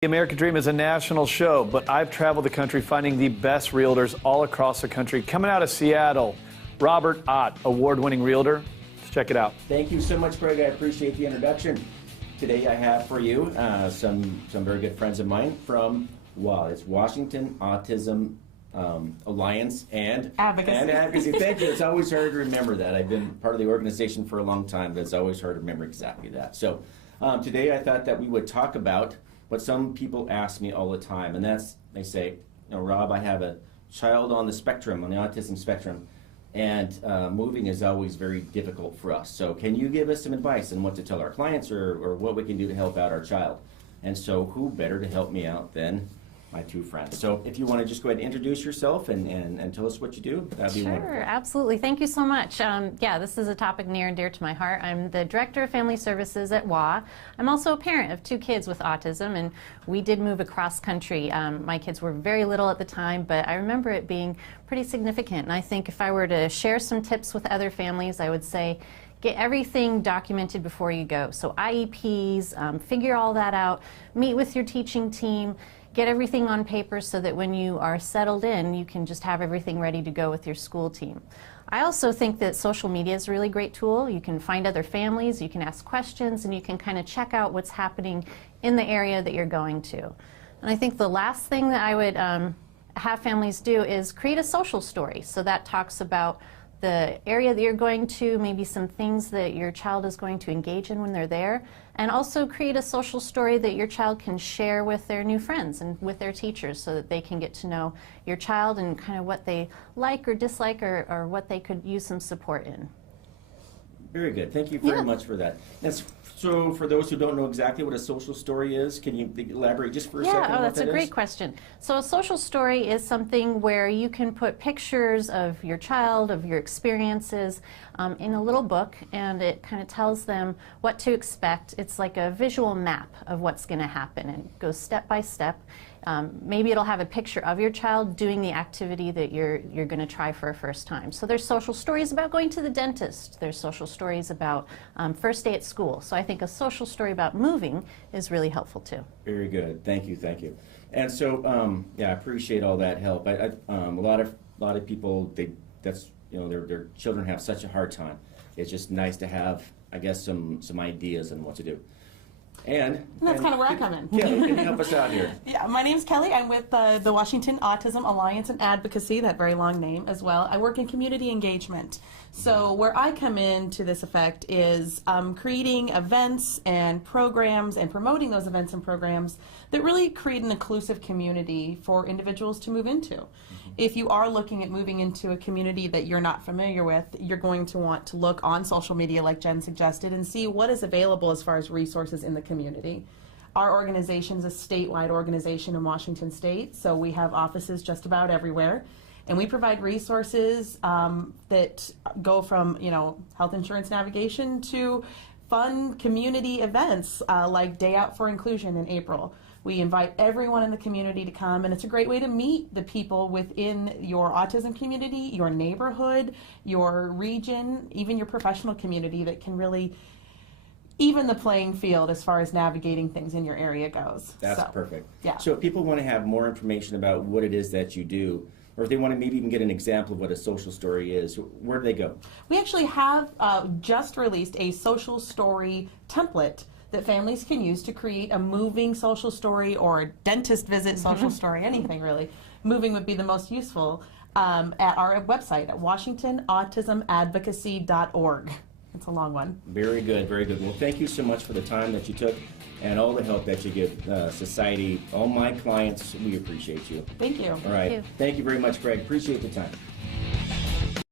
The American Dream is a national show, but I've traveled the country finding the best realtors all across the country. Coming out of Seattle, Robert Ott, award-winning realtor. Let's check it out. Thank you so much, Greg. I appreciate the introduction. Today I have for you some very good friends of mine from WAAA. It's Washington Autism Alliance and Advocacy. Thank you. It's always hard to remember that. I've been part of the organization for a long time, but it's always hard to remember exactly that. So today I thought that we would talk about what some people ask me all the time, and that's, they say, you know, Rob, I have a child on the spectrum, on the autism spectrum, and moving is always very difficult for us. So can you give us some advice on what to tell our clients or what we can do to help out our child? And so who better to help me out than my two friends. So if you want to just go ahead and introduce yourself and tell us what you do, that'd be wonderful. Sure, absolutely. Thank you so much. Yeah, this is a topic near and dear to my heart. I'm the Director of Family Services at WAAA. I'm also a parent of two kids with autism, and we did move across country. My kids were very little at the time, but I remember it being pretty significant. And I think if I were to share some tips with other families, I would say get everything documented before you go. So IEPs, figure all that out, meet with your teaching team, get everything on paper so that when you are settled in, you can just have everything ready to go with your school team. I also think that social media is a really great tool. You can find other families, you can ask questions, and you can kind of check out what's happening in the area that you're going to. And I think the last thing that I would have families do is create a social story. So that talks about the area that you're going to, maybe some things that your child is going to engage in when they're there, and also create a social story that your child can share with their new friends and with their teachers so that they can get to know your child and kind of what they like or dislike or what they could use some support in. Very good. Thank you very much for that. So for those who don't know exactly what a social story is, can you elaborate just for a second? Yeah, that's a great question. So a social story is something where you can put pictures of your child, of your experiences in a little book, and it kind of tells them what to expect. It's like a visual map of what's going to happen, and it goes step by step. Maybe it'll have a picture of your child doing the activity that you're going to try for a first time. So there's social stories about going to the dentist. There's social stories about first day at school. So I think a social story about moving is really helpful too. Very good. Thank you. Thank you. And so yeah, I appreciate all that help. A lot of people, their children have such a hard time. It's just nice to have, I guess, some ideas on what to do. And that's kind of where I come in. Kelly, can you help us out here? Yeah, my name's Kelly. I'm with the Washington Autism Alliance and Advocacy, that very long name as well. I work in community engagement. So where I come in to this effect is creating events and programs and promoting those events and programs that really create an inclusive community for individuals to move into. If you are looking at moving into a community that you're not familiar with, you're going to want to look on social media like Jen suggested and see what is available as far as resources in the community. Our organization is a statewide organization in Washington State, so we have offices just about everywhere. And we provide resources that go from, health insurance navigation to fun community events like Day Out for Inclusion in April. We invite everyone in the community to come, and it's a great way to meet the people within your autism community, your neighborhood, your region, even your professional community that can really even the playing field as far as navigating things in your area goes. That's perfect. Yeah. So if people want to have more information about what it is that you do, or if they want to maybe even get an example of what a social story is, where do they go? We actually have just released a social story template that families can use to create a moving social story or a dentist visit social story, anything really. Moving would be the most useful at our website at WashingtonAutismAdvocacy.org. It's a long one. Very good, very good. Well, thank you so much for the time that you took and all the help that you give society. All my clients, we appreciate you. Thank you. All right. Thank you very much, Greg. Appreciate the time.